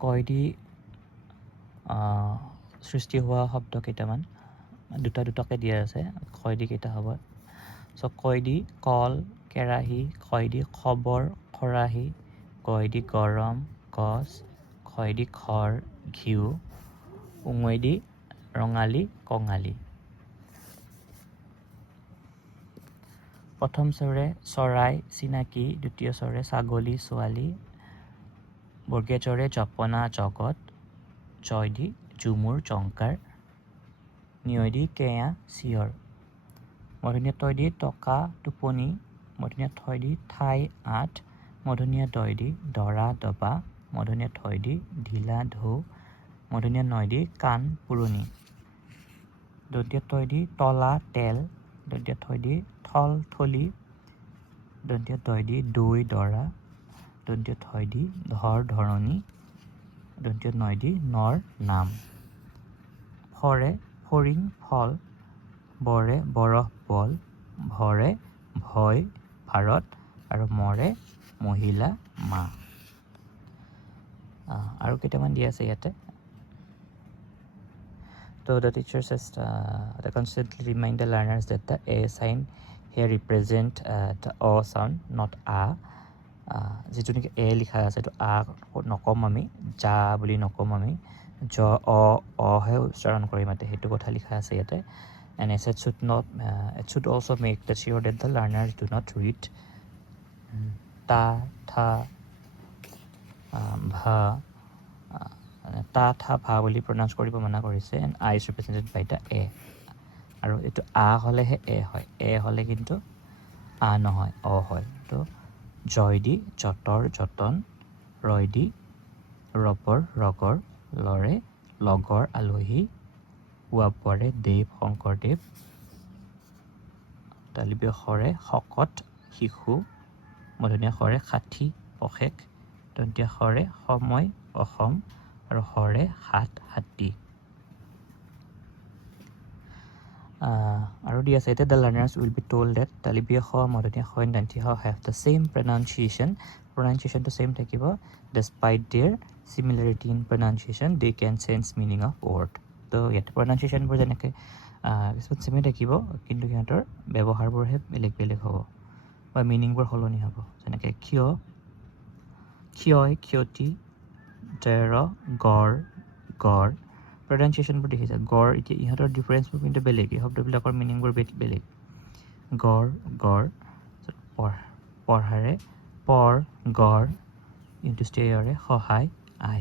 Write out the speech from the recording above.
কয়দি সৃষ্টি হোৱা শব্দ কেইটামান দুটাকে দিয়া আছে কয়দি কেইটা হ'ব চ কয়দি কল কেৰাহী কয়দি খবৰ খৰাহী কয়দি গৰম গছ কয়দি খৰ ঘিউ উঙৈদি ৰঙালী কঙালী প্ৰথম স্বৰে চৰাই চিনাকি দ্বিতীয় স্বৰে ছাগলী ছোৱালী বৰ্গীয় স্বৰে জপনা জগত জয়দি ঝুমুৰ জংকাৰ নিয়দি কেয়া চিঞৰ মধুনীয়া তয়দি টকা টোপনি মধুনীয়া থয়দি ঠাই আঠ মধুনীয়া দয়দি দৰা দবা মধুনীয়া থয়দি ঢিলা ঢৌ মধুনীয়া নয়দি কাণ পুৰণি দন্তীয়া তয়দি তলা তেল দন্তীয়া থয়দি থল থলি দন্তীয়া দয়দি দৈ দৰা দন্তীয় থয়দি ধৰ ধৰণী দন্তীয় নয়দি নৰ নাম ফৰে ফৰিং ফল বৰে বৰহ বল ভৰে ভয় ভাৰত আৰু মৰে মহিলা মা আৰু কেইটামান দিয়া আছে ইয়াতে So the teacher says they constantly remind the learners that the A sign here represent the O sound, not A. যিটো নেকি A লিখা আছে এইটো A নকম আমি যা বুলি নকম আমি জ অহে উচ্চাৰণ কৰি মাতে সেইটো কথা লিখা আছে ইয়াতে and it should also make sure that the learners do not read ta tha bha তা থা ভা বুলি প্ৰনাউন্স কৰিব মানা কৰিছে and I is represented by the A আৰু এইটো আ হ'লেহে এ হয় এ হ'লে কিন্তু আ নহয় অ হয় তো জয় দি যতৰ যতন ৰয় দি ৰবৰ ৰগৰ লৰে লগৰ আলহী ৱাপৰে দেৱ শংকৰদেৱ তালিবীয় শৰে শকত শিশু মধুনীয়া শৰে ষাঠি অশেষ দন্তীয়া শৰে সময় অসম আৰু হৰে হাত হাতী আৰু দি আছে এতিয়া the learners will be told that তালিবীয় শ মধুনীয়া শ and দন্তীয় শ have the same pronunciation to same থাকিব despite their similarity in pronunciation they can sense meaning of word তো ইয়াতে pronunciationবোৰ যেনেকৈ কিছুমান চেমে থাকিব কিন্তু সিহঁতৰ ব্যৱহাৰবোৰহে বেলেগ বেলেগ হ'ব বা মিনিংবোৰ সলনি হ'ব যেনেকৈ ক্ষয় ক্ষতি জেৰ গড় গড় প্ৰনাউন্সিয়েশ্যনবোৰ দেখিছে গড় এতিয়া ইহঁতৰ ডিফাৰেঞ্চবোৰ কিন্তু বেলেগ এই শব্দবিলাকৰ মিনিংবোৰ বেলেগ গড় গড় পঢ়াৰে পৰ গড় ইণ্ডাষ্ট্ৰিয়ৰে সহায় আই